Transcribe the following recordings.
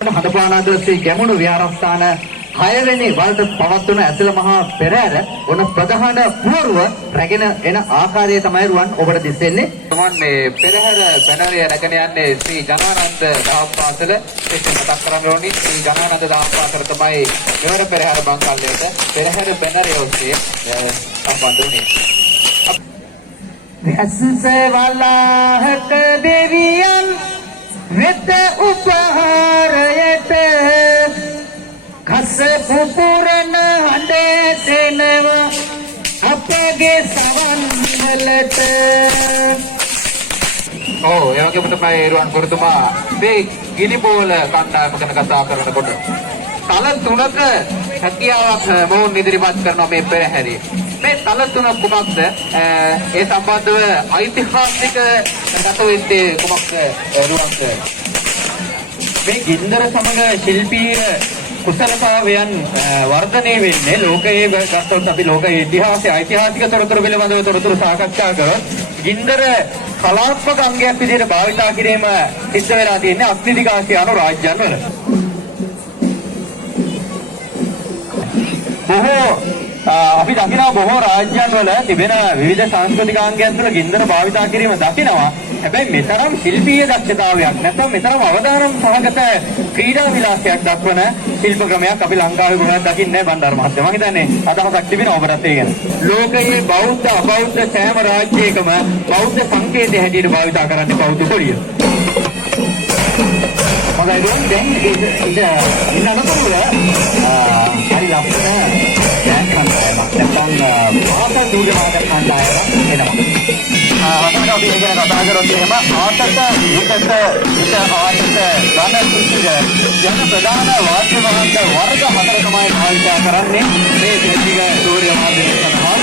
හදපානාගල ශ්‍රී ගැමුණු විහාරස්ථාන 6 වෙනි වලට පවත්වන ඇසළ මහා පෙරහැර ඔන්න ප්‍රධාන පුවරුව රැගෙන එන ආකාරය තමයි රුවන් ඔබට දිස්සෙන්නේ. තමන් මේ පෙරහැර බැනරය රැගෙන යන්නේ ශ්‍රී ජනානන්ද දහම් පාසල මතක් කරගන්න ඕනි. ශ්‍රී ජනානන්ද දහම් පාසල තමයි මෙවර පෙරහැර බංකල්ලේට පෙරහැර බැනරය ඔස්සේ සම්බන්ධ වුණේ. වැස්සවලාහක දෙවියන් වෙත උපහාරයට කස පුපුරන හඬෙනවා අපගේ සවන් වලට. ඒ වගේම තමයි රුවන් ගුරුතුමා මේ ගිනිබෝල කණ්ඩායම ගැන කතා කරනකොට තල තුනක හැකියාවක් මොවුන් ඉදිරිපත් කරනවා මේ පෙරහැරේ. මේ තල තුන කුමක්ද? ඒ සම්බන්ධව ඓතිහාසික ගත වෙන්නේ කුමක්ද රුවන්ට? මේ ගින්දර සමග ශිල්පීය කුසලතාවයන් වර්ධනය වෙන්නේ ලෝකයේ ගත්තොත් අපි ලෝකයේ ඉතිහාසයේ ඓතිහාසික තොරතුරු පිළිබඳව තොරතුරු සාකච්ඡා කරොත් ගින්දර කලාත්මක අංගයක් විදිහට භාවිතා කිරීම සිද්ධ වෙලා තියෙන්නේ අග්නිදිග ආසියානු රාජ්‍යයන් වල. අපි දකිනවා බොහෝ රාජ්‍යයන් වල තිබෙන විවිධ සංස්කෘතික අංගයන් තුළ ගින්දර භාවිතා කිරීම දකිනවා. හැබැයි මෙතරම් ශිල්පීය දක්ෂතාවයක් නැත්නම් මෙතරම් අවදානම් සහගත ක්‍රීඩා විලාසයක් දක්වන ශිල්ප ක්‍රමයක් අපි ලංකාවේ කොහොමද දකින්නේ බණ්ඩාර මහත්තයා. මම හිතන්නේ අදහසක් තිබෙනවා ඔබටත් ඒ ගැන. ලෝකයේ බෞද්ධ අබෞද්ධ සෑම රාජ්‍යයකම බෞද්ධ සංකේතය හැටියට භාවිතා කරන්නේ බෞද්ධ කොළිය. හරි ලස්සන දැන් කණ්ඩායමක් නැත්නම් පාත දූජමාන කණ්ඩායමක් එනවා. වසන්ත අපි ඉගෙන කතා කරොත් එහෙම ආතත විකට ආතත යන ප්‍රධාන වාද්‍ය වහන්ස වර්ග 4 තමයි භාවිත කරන්නේ මේ දෙතික සූර්ය මාධ්‍යය සඳහා.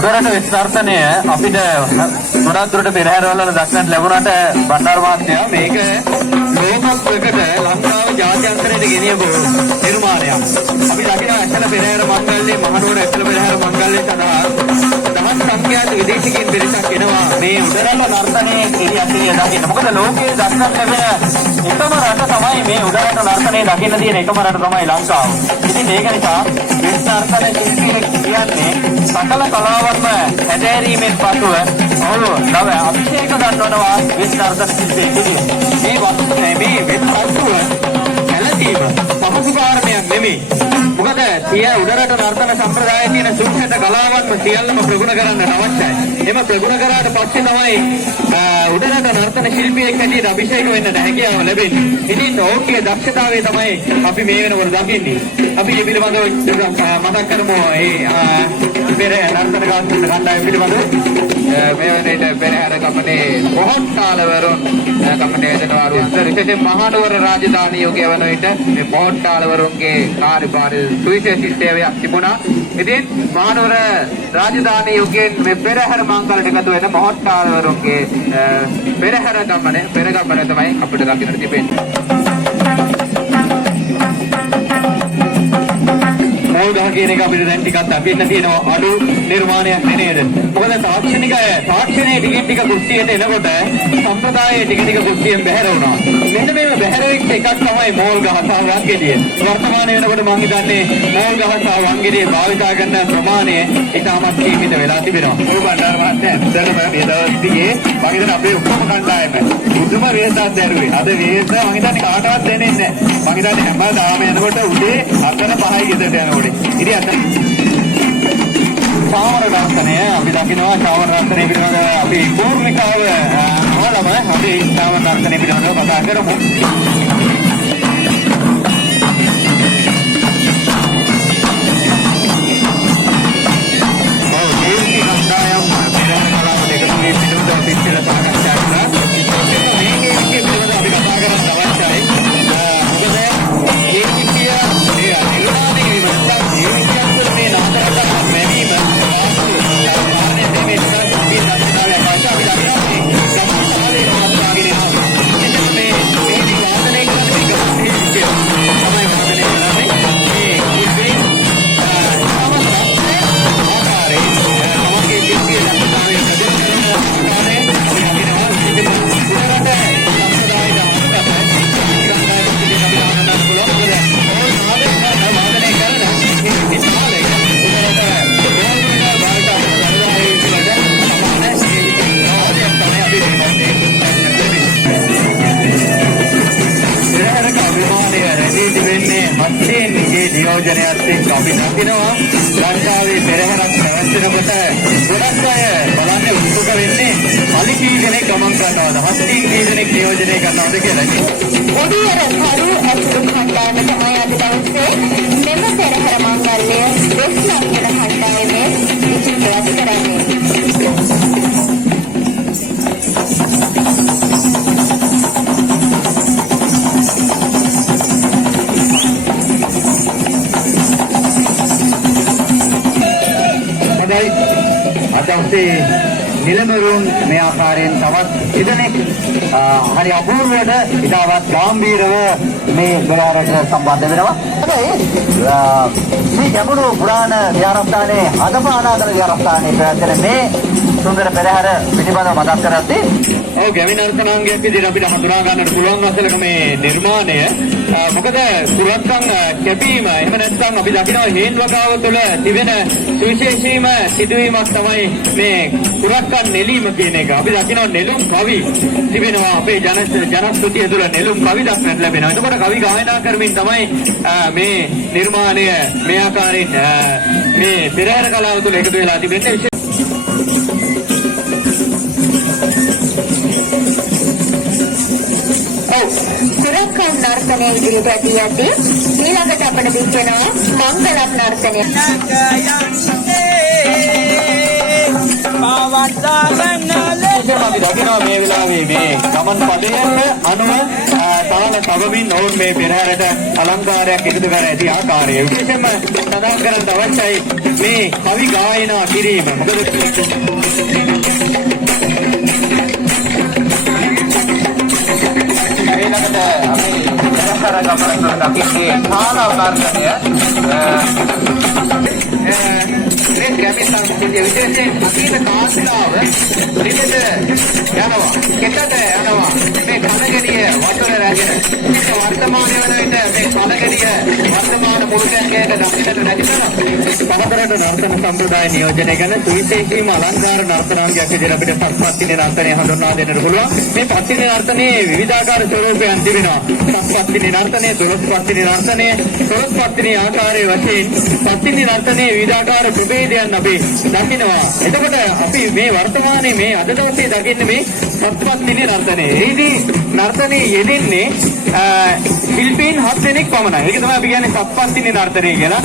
උඩරට විස්තරණය අපිට ගොඩක් දුරට පෙරහැරවල දක්නට ලැබුණාට බණ්ඩාර මහත්තයා මේක ලෝකත්වයකට ලංකාවේ ජාත්‍යන්තරයට ගෙනියපු නිර්මාණයක්. අපි දකිනවා ඇසළ පෙරහැර මංගල්‍යයේ මහනුවර ඇසළ පෙරහැර මංගල්‍යයේ සඳහා දහස් සංඛ්‍යාත විදේශිකයන් පිරිසක් එනවා මේ උඩරට නර්තනයේ එළිය දකින්න. මොකද ලෝකයේ දක්නට ලැබෙන එකම රට තමයි මේ උඩරට නර්තනයේ දකින්න තියෙන එකම රට තමයි ලංකාව. ඉතින් ඒක නිසා විස්තරණ ශිල්පීන් කියන්නේ සකල කලාවන්ම හැදෑරීමෙන් පසුව නව අභිෂේක දන්වනවා විස්තරණ ශිල්පීන්. මේ වස්තුවේ මේ විස්තරතුව කැලතීම පහසු කාරණයක් නෙමෙයි. මොකද සිය උඩරට නර්තන සම්ප්‍රදායේ තියෙන සුඛත කලාවන්ම සියල්ලම ප්‍රගුණ කරන්න අවශ්‍යයි. එම ප්‍රගුණ කරාට පස්සේ තමයි උඩරට නර්තන ශිල්පියෙක් හැටියට අභිෂේක වෙන්නට හැකියාව ලැබෙන්නේ. ඉතින් ඔහුගේ දක්ෂතාවය තමයි අපි මේ වෙනකොට දකින්නේ. අපි මේ පිළිබඳව මතක් කරමු පෙර නර්තන කණ්ඩායම පිළිබඳව. මේ වෙනේට පෙරහැර ගමනේ බොහෝ කාලවරුන් ගමනේ යනවා විශේෂයෙන් මහනුවර රාජධානිය යෝගය වන විට මේ බොහෝ කාලවරුන්ගේ කාර්යභාරය සුවිශේෂී සේවයක් තිබුණා. ඉතින් මහනුවර රාජධානිය යෝගයෙන් මේ පෙරහැර මංගලට එකතු වෙන බොහෝ කාලවරුන්ගේ පෙරහැර ගමනේ පෙර ගමන තමයි අපිට දකින්නට තිබෙන්නේ. මෝල්ගහ කියන එක අපිට දැන් ටිකක් දකින්න තියෙනවා අඩු නිර්මාණයක් නේද? මොකද තාක්ෂණයේ ටිකින් ටික කුස්සියට එනකොට සම්ප්‍රදායේ ටික ටික කුස්සියෙන් බැහැර වුණා. මෙන්න මේව බැහැර වෙච්ච එකක් තමයි මෝල්ගහ සහ වංගෙඩිය. වර්තමානයේ වෙනකොට මම හිතන්නේ මෝල්ගහ සහ වංගෙඩිය භාවිතා කරන ප්‍රමාණය ඉතාමත් සීමිත වෙලා තිබෙනවා. ඔය බණ්ඩාර මහත්තයා ඇත්තටම මේ දවස් ටිකේ මම හිතන්නේ අපේ ඔක්කොම කණ්ඩායම මුදුම වෙහසක් දැරුවේ. අද වෙහස මම හිතන්නේ කාටවත් දැනෙන්නේ නැහැ. මම හිතන්නේ හැමදාම යනකොට උදේ 4:05 ගෙදරට යනකොට ඉතින් අත චාමර නර්තනය අපි දකිනවා චාමර නර්තනය පිළිබඳව අපි පූර්ණිකාව අවලම අපි චාමර නර්තනය පිළිබඳව කතා කරමු. දේශීය කණ්ඩායම් පෙරහැර කලාවට එකතු වී පිළිබඳව අපි ඉස්සෙල්ලා සාකච්ඡා කළා. මේකේ පිළිබඳව අපි කතා කරන්න අවශ්‍යයි. මොකද වශයෙන් මේ නියෝජනයත් එක්ක අපි දකිනවා ලංකාවේ පෙරහැරක් පැවැත්වෙනකොට ගොඩක් අය බලන්නේ උත්සුක වෙන්නේ අලි කී දෙනෙක් ගමන් කරනවද හස්තින් කී දෙනෙක් නියෝජනය කරනවද කියලා. ඔඩියර කරු අසුරු කණ්ඩායම තමයි අද දවසේ මෙම පෙරහැර මංගල්‍ය වෙස්ලක් වෙන කණ්ඩායමේ විචිත්‍රවත් කරන්නේ. අදවසේ නිලමරුන් මේ ආකාරයෙන් තවත් ඉදෙනෙක් හරි අපූර්වවට ඉතාමත් ගැඹීරව මේ පෙරහැරට සම්බන්ධ වෙනවා. මේ ගැඹුරු පුරාණ විහාරස්ථානයේ අදපානාගල විහාරස්ථානයේ පැවැත්වෙන මේ සුන්දර පෙරහැර පිළිබඳව මතක් කරද්දී ගැමින් අර්ථනාංගයක් විදිහට අපිට හඳුනා ගන්නට පුළුවන් අසලක මේ නිර්මාණය. මොකද කුරක්කන් කැපීම එහෙම නැත්නම් අපි දකිනවා හේන්වගාව තුළ තිබෙන සුවිශේෂීම සිදුවීමක් තමයි මේ කුරක්කන් නෙලීම කියන එක. අපි දකිනවා නෙළුම් කවි තිබෙනවා අපේ ජනස්තුතිය තුළ නෙළුම් කවි දක්නට ලැබෙනවා. එතකොට කවි ගායනා කරමින් තමයි මේ නිර්මාණය මේ ආකාරයෙන් මේ පෙරහැර කලාව තුළ එකතු වෙලා තිබෙන්නේ. කුරක්කන් නර්තනය ඉදිරියට ඇදී යද්දී ඊළඟට අපට දික්වෙනවා මංගලම් නර්තනය. අපි දකිනවා මේ වෙලාවේ මේ ගමන් පදයට අනුව තාල තවමින් ඔවුන් මේ පෙරහැරට අලංකාරයක් එකතු කර ඇති ආකාරය විශේෂයෙන්ම සඳහන් කරන්න අවශ්‍යයි මේ කවි ගායනා කිරීම. මොකද ඊළඟට අපි පෙරහැර ගමන දකින්නේ කාලාව නර්තනය. මේ ගැමි සංස්කෘතිය විශේෂයෙන් අතීත කාන්තාව ලිපිට යනවා කෙටට යනවා මේ කලගෙඩිය වතුර රැගෙන වර්තමාන වන විට මේ කලගෙඩිය වර්තමාන මුල්කැන්කේට දක්ෂට නැතිවෙනවා. සමහරට නර්තන සම්ප්‍රදාය නියෝජනය කරන සුවිශේෂීම අලංකාර නර්තනාංගයක් විදිහට අපිට සත්පත්තිනේ නර්තනය හඳුන්වා දෙන්නට පුළුවන්. මේ පත්තිනේ නර්තනයේ විවිධාකාර ස්වරූපයන් තිබෙනවා. සත්පත්තිනේ නර්තනය, දොළොස්පත්තිනේ නර්තනය, දොළොස්පත්තිනේ ආකාරයේ වශයෙන් පත්තිනේ නර්තනයේ විවිධාකාර ප්‍රභේදයන් අපි දකිනවා. එතකොට අපි මේ වර්තමානයේ මේ අද දවසේ දකින්නේ මේ සත්පත්තිනේ නර්තනය. ඒදී නර්තනයේ යෙදෙන්නේ ශිල්පීන් 7 දෙනෙක් පමණයි. ඒක තමයි අපි කියන්නේ සත්පත්තිනේ නර්තනය කියලා.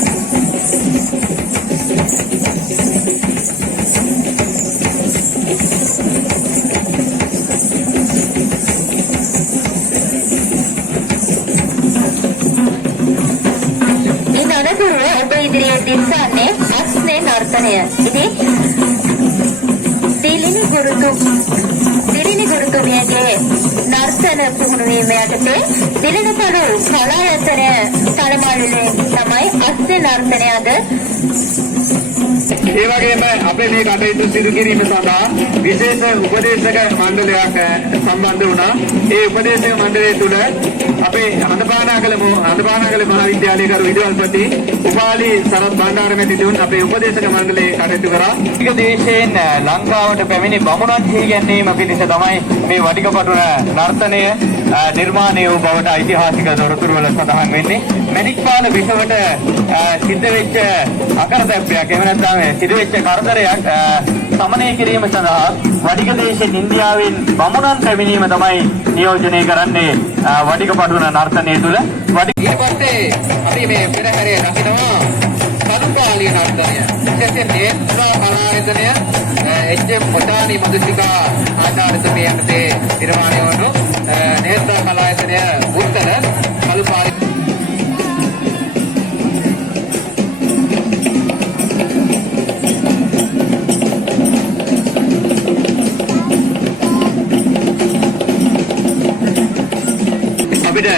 ඉදිරියේ දිස්සන්නේ අස්නේ නර්තනය. ඉතින් දිලිනි ගුරුතුමියගේ නර්තන පුහුණු වීම යටතේ දිලිනකඩු කලායතනය තලමල්ලේ තමයි අස්නේ නර්තනය අද. ඒ වගේම අපේ මේ කටයුතු සිදු කිරීම සඳහා විශේෂ උපදේශක මණ්ඩලයක් සම්බන්ධ වුණා. ඒ උපදේශක මණ්ඩලය තුළ අපේ හඳපානාගල මහාවිද්‍යාලයේ කරු විදුහල්පති උපාලි සරත් බණ්ඩාර මැතිතුන් අපේ උපදේශක මණ්ඩලයේ කටයුතු කරා. ටික දේශයෙන් ලංකාවට පැමිණි බමුණන් හිගැන්වීම පිණිස තමයි මේ වටිකපටුන නර්තනය නිර්මාණය වූ බවට ඓතිහාසික තොරතුරු වල සඳහන් වෙන්නේ. මැණික්පාල විෂවට සිද්ධ වෙච්ච අකරතැබ්බයක් එහෙම නැත්නම් සිදු වෙච්ච කරදරයක් සමනය කිරීම සඳහා වටික දේශයෙන් ඉන්දියාවෙන් බමුණන් පැමිණීම තමයි නියෝජනය කරන්නේ වටිකපටුන නර්තනය තුළ. ඊට පස්සේ අපි මේ පෙරහැරේ දකිනවා කළුපාලිය නර්තනය. විශේෂයෙන් නේත්‍ර කලායතනය එච්.එම්. පොඩානි මදුසිකා ආචාර්යතුමිය යටතේ නිර්මාණය වුණු නේත්‍ර කලායතනය උත්තර කළුපාලිය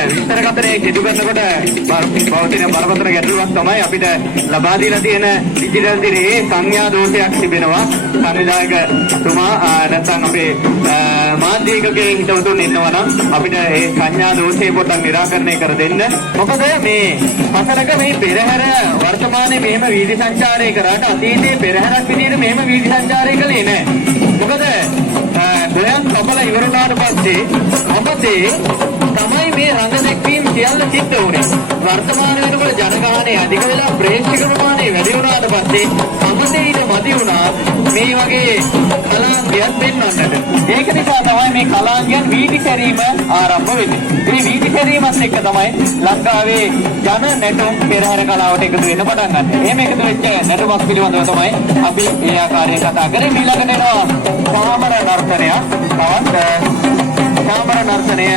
විස්තර කතරේ සිදු කරනකොට පවතින බරපතල ගැටලුවක් තමයි අපිට ලබා දීලා තියෙන ඩිජිටල් තිරේ සංඥා දෝෂයක් තිබෙනවා. සංවිධායකතුමා නැත්නම් අපේ මාධ්‍යකගේ හිතවතුන් ඉන්නවා නම් අපිට ඒ සංඥා දෝෂේ පොඩ්ඩක් निराකරණය කර දෙන්න. මොකද මේ පසලක මේ පෙරහැර වර්තමානයේ මෙහෙම වීදි සංචාරය කරාට අතීතයේ පෙරහැරක් විදිහට මෙහෙම වීදි සංචාරය කළේ නැහැ. මොකද ගොයන් කපලා ඉවර වුණාට පස්සේ අපතේ තමයි මේ රඟ දැක්වීම සියල්ල සිද්ධ වුණේ. වර්තමාන වෙනකොට ජනගහනය අධික වෙලා ප්‍රේක්ෂක ප්‍රමාණය වැඩි වුණාට පස්සේ සමතේට මදි වුණා මේ වගේ කලාංගයක් පෙන්වන්නට. ඒක නිසා තමයි මේ කලාංගයන් වීදි කැරීම ආරම්භ වෙන්නේ. මේ වීදි කැරීමත් එක්ක තමයි ලංකාවේ ජන නැටුම් පෙරහැර කලාවට එකතු වෙන්න පටන් ගන්න. එහෙම එකතු වෙච්ච නැටුමක් පිළිබඳව තමයි අපි ඒ ආකාරයෙන් කතා කරේ. ඊළඟට එනවා සාමර නර්තනය. තවත් සාමර නර්තනය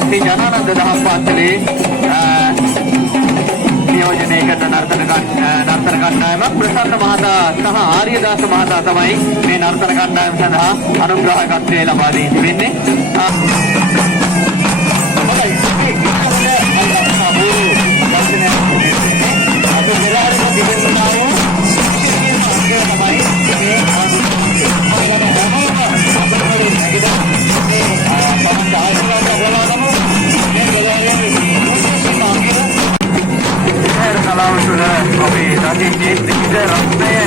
ශ්‍රී ජනානන්ද දහම් පාසලේ නියෝජනය කරන නර්තන කණ්ඩායමක්. ප්‍රසන්න මහතා සහ ආර්යදාස මහතා තමයි මේ නර්තන කණ්ඩායම සඳහා අනුග්‍රහකත්වය ලබා දෙන්නේ.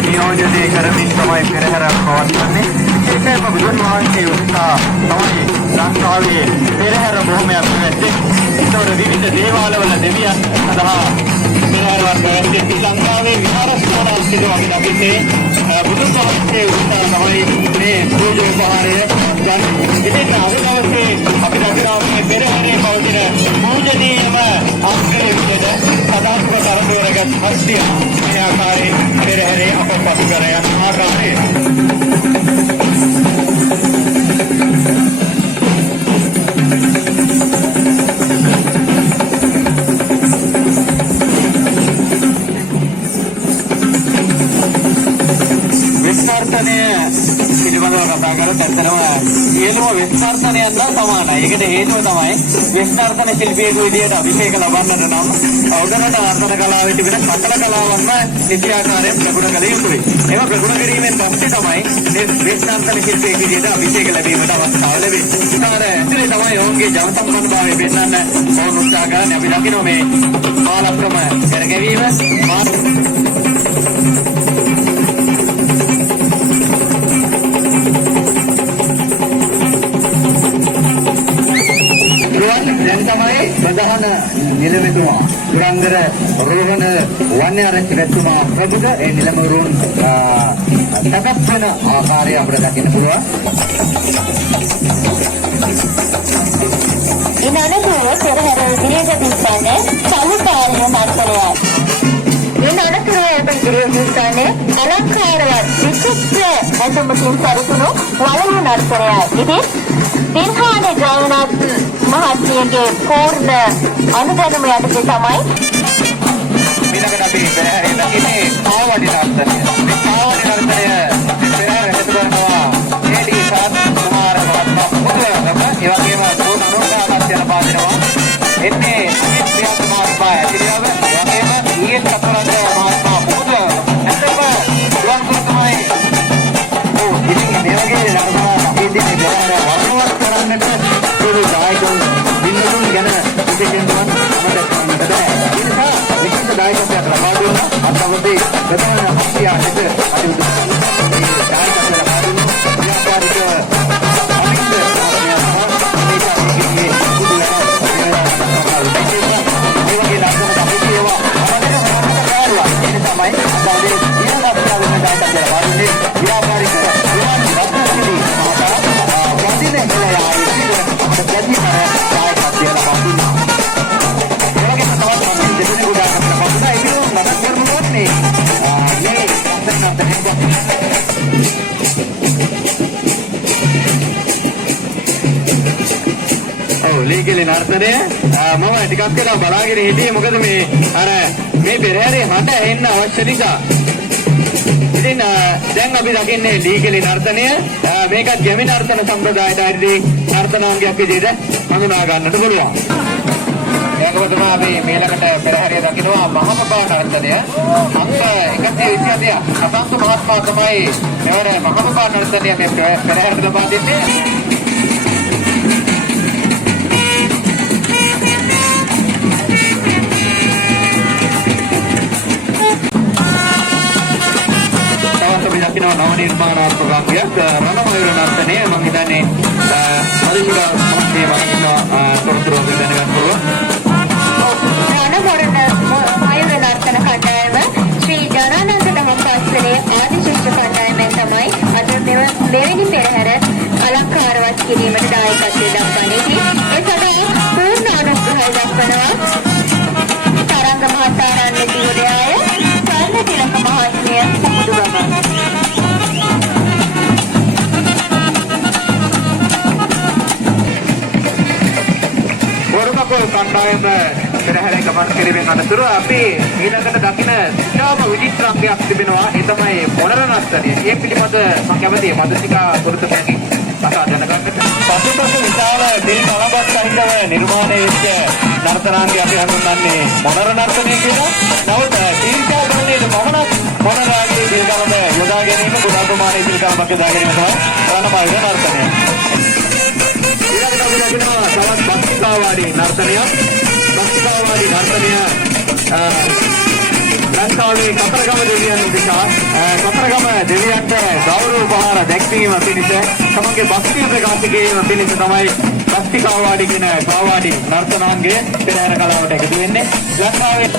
නියෝජනය කරමින් තමයි පෙරහැරක් පවත්වන්නේ. ඒකම බුදුන් වහන්සේ උත්සාහ තමයි ලංකාවේ පෙරහැර බොහොමයක් පැවැත්වේ. ඒතකොට විවිධ දේවාලවල දෙවියන් සඳහා පෙරහැරක් පැවැත්වේ. ශ්‍රී ලංකාවේ විහාරස්ථාන සිදුවගෙන අපිට බුදුන් වහන්සේ උත්සාහ තමයි මේ පූජෝපහාරය ගන්න. ඉතින් අද දවසේ අපි දකිනවා මේ පෙරහැරේ පවතින පූජනීයම අංගය විදිහට සදාත්ම තරඹවරගත් හස්තිය මේ ආකාරයේ පෙරහැරේ අප පසු කර යන ආකාරය. විස්තරණය පිළිබඳව කතා කරලා ඇත්තටම සියලුම විස්තරණයන්ට සමානයි. ඒකට හේතුව තමයි විස්තරණ ශිල්පියෙකු විදිහට අභිෂේක ලබන්නට නම් අවධානයට නර්තන කලාවේ තිබෙන සකල කලාවන්ම නිසි ආකාරයෙන් ප්‍රගුණ කළ යුතුයි. ඒක ප්‍රගුණ කිරීමෙන් පස්සේ තමයි මේ විස්තරණ ශිල්පියෙකු විදිහට අභිෂේක ලැබීමට අවස්ථාව ලැබෙන්නේ. ඉතින් තමයි ඔවුන්ගේ ජන සම්බන්ධතාවය පෙන්වන්න ඔවුන් උත්සාහ කරන්නේ. අපි දකිනවා මේ මාලක්‍රම කරගෙවීම දැන් තමයි ප්‍රධාන නිලමේතුමා පුරන්දර රෝහණ වන්‍ය ආරක්ෂකතුමා ප්‍රබුද ඒ නිලමරුන් සකස් වෙන ආකාරය අපිට දකින්න පුළුවන්. ඉනනතුව පෙරහැර ඉදිරියට දිස්සන්නේ සමුකාරය නර්තනයයි. ඉනනතුව ඉදිරියට දිස්සන්නේ අලංකාරවත් විචිත්‍ර නැටුමකින් සැරසුණු වළලු නර්තනයයි. ඉතින් දින්හානේ ජයනාත් මහත්මියගේ පූර්ණ අනුගමනය යටතේ තමයි ඊළඟට අපි පෙරහැරේ දකින්නේ පාවඩි නර්තනය. මේ පාවඩි නර්තනය පෙරහැර හේතු කරනවා ඒඩී සාත් කුමාර මහත්මයා පුදුරම ඒ වගේම සෝනෝදාපත් යන පාදිනවා. එන්නේ සියත් මහත්මයා ඇතිරියව ඒ වගේම ඊයේ සතරන්ද මහත්මයා පුදුරම නැත්නම් ලංකාව තමයි ඉතින් මේ වගේ නර්තන අපි ඉන්නේ පෙරහැර වර්ණවත් කරන්නට පොදු දායකයන් දිනුම් ගැන විශේෂයෙන් මතක් කරන්නට බෑ. ඒ නිසා විශේෂ දායකත්වයක් ලබා දුන්න අත්දැකීම් ප්‍රධාන හස්තියා ලෙස අදිට මේ දායකත්වය ලබා දුන්න ව්‍යාපාරික අමිත් ආත්මය ලීකෙලි නර්තනය මම ටිකක් වෙලා බලාගෙන හිටියේ මොකද මේ අර මේ පෙරහැරේ හඬ ඇහෙන්න අවශ්‍ය නිසා. ඉතින් දැන් අපි දකින්නේ ලීකෙලි නර්තනය. මේකත් ගැමි නර්තන සම්ප්‍රදායට අයිති නර්තනාංගයක් විදිහට හඳුනා ගන්නට පුළුවන්. ඒකම තමයි අපි මේලකට පෙරහැරිය දකිනවා මහමපා නර්තනය. අංක 127 අසංක මහත්මයා තමයි මෙවර මහමපා නර්තනය මේ පෙරහැරට ලබා දෙන්නේ. තියෙනවා නව නිර්මාණාත්මක අංගයක් රණමයුර නර්තනය. මම හිතන්නේ මදිකුඩා සමස්තයේ වගකින්නවා තොරතුරු අපි දැනගන්න පුළුවන්. රණමයුර නර්තන කණ්ඩායම ශ්‍රී ජනානන්ද ධම්මපාසලේ ආදිශිෂ්‍ය කණ්ඩායමෙන් තමයි අද මෙවැනි පෙරහැර අලංකාරවත් කිරීමට දායකත්වය දක්වන්නේ. ඒ සඳහා පූර්ණ අනුග්‍රහය දක්වනවා තරංග මහතාරාණ්‍ය දිවුරයාය ස්වර්ණ තිලක මහත්මිය සමුදුගම. වරුමකෝල් කණ්ඩායම පෙරහැර ගමන් කිරීමෙන් අනතුරු අපි ඊළඟට දකින ඉතාම විචිත්‍රාංගයක් තිබෙනවා. ඒ තමයි මොනර නර්තනය. ඒ පිළිබඳ මම කැමතියි මදුසිකා පුරුතමැණික් කතා දැනගන්නට. පසුපස විශාල දිල් කලබත් සහිතව නිර්මාණය වෙච්ච නර්තනාංගය අපි හඳුන්වන්නේ මොනර නර්තනය කියලා. නමුත් තීර්ථාභරණයේ පමණක් මොනරාගේ දිල් කලබ යොදා ගැනීම පුරා ප්‍රමාණයේ දිල් කලබක් යොදා ගැනීම තමයි රණමයුර නර්තනය. ඊළඟට අපි දකිනවා තවත් භක්තිකාවාදී නර්තනයක්. භක්තිකාවාදී නර්තනය ලංකාවේ කතරගම දෙවියන් උදෙසා කතරගම දෙවියන්ට ගෞරව උපහාර දැක්වීම පිණිස තමන්ගේ භක්තිය ප්‍රකාශ කිරීම පිණිස තමයි භක්තිකාවාදී කියන කාවාදී නර්තනාංගය පෙරහැර කලාවට එකතු වෙන්නේ. ලංකාවේ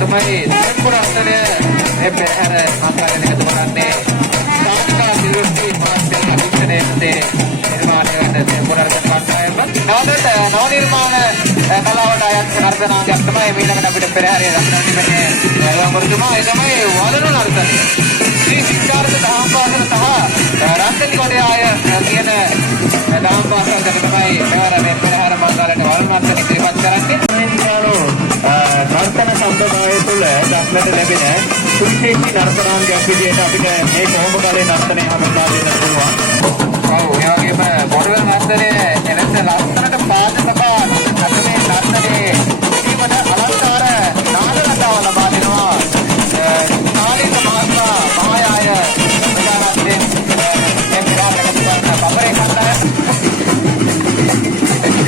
තමයි සම්පූර්ණය මේ පෙරහැර ආකාරයෙන් එකතු කරන්නේ සාකච්ඡා දිවිසි මාධ්‍ය අධිෂ්ඨානයේ නිර්මාණය වෙන සම්පූර්ණ කණ්ඩායම. නව නිර්මාණ කලාවට අයත් නර්තනාංගයක් තමයි ඊළඟට අපිට පෙරහැරේ දක්වන්න තිබෙන්නේ. වරුමතුමා ඒ තමයි වලන නර්තනය. ශ්‍රී සිද්ධාර්ථ දහම්පාසල සහ රත්නකොඩේ ආය කියන දහම්පාසල් දෙක තමයි මෙවර මේ පෙරහැර මංගලයට වලන නර්තන ඉදිරිපත් කරන්නේ. නර්තන සම්ප්‍රදාය තුළ දක්නට ලැබෙන සුවිශේෂී නර්තනාංගයක් විදිහට අපිට මේ කොහොඹ කලේ නර්තනය හඳුන්වා දෙන්න පුළුවන්. ඔව් ඒ වගේම බොඩවැල් නර්තනයේ එලෙස ලස්සනට පාද සපා නර්තනයේ ඉදීමට අලංකාර නාදකතාව ලබා දෙනවා. කාලික මහත්මයා මහායාය ප්‍රධානත්වයෙන් මේ පෙරහැරකට කරන බබරේ කණ්ඩායම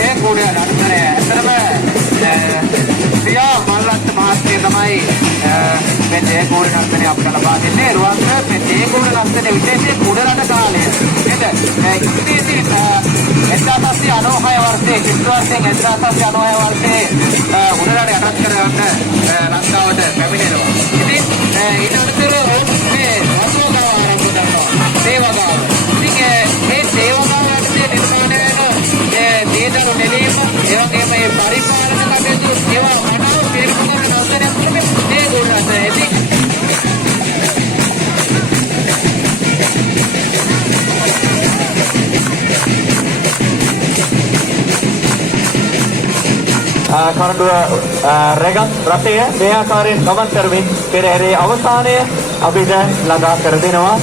ඒ කුඩේ නර්තනය ඇතරම ප්‍රියා මල්ලත් මහත්මිය තමයි මේ දේකෝඩ නර්තනය අපට ලබා දෙන්නේ. රුවන්ත මේ දේකෝඩ නර්තනයේ විශේෂයෙන් කුඩරට කාලය. නේද? ඉතින් 1996 වර්ෂයේ ක්‍රිස්තුවර්ෂයෙන් 1996 වර්ෂයේ කුඩරට යටත් කරගන්න ලංකාවට පැමිණෙනවා. ඉතින් ඊට අනුව මේ වසෝගාව ආරම්භ කරනවා. දේවගාව. ඉතින් මේ දේවගාව යටතේ නිර්මාණය වෙන දේදරු නෙලීම ඒ වගේම මේ පරිපාලන කටයුතු ඒවා මනාව පිළිගන්න නර්තනයක් තමයි දේකෝඩ නර්තනය. ඉතින් කරඬුව රැගත් රථය මේ ආකාරයෙන් ගමන් කරමින් පෙරහැරේ අවසානය අපිට ළඟා කර දෙනවා.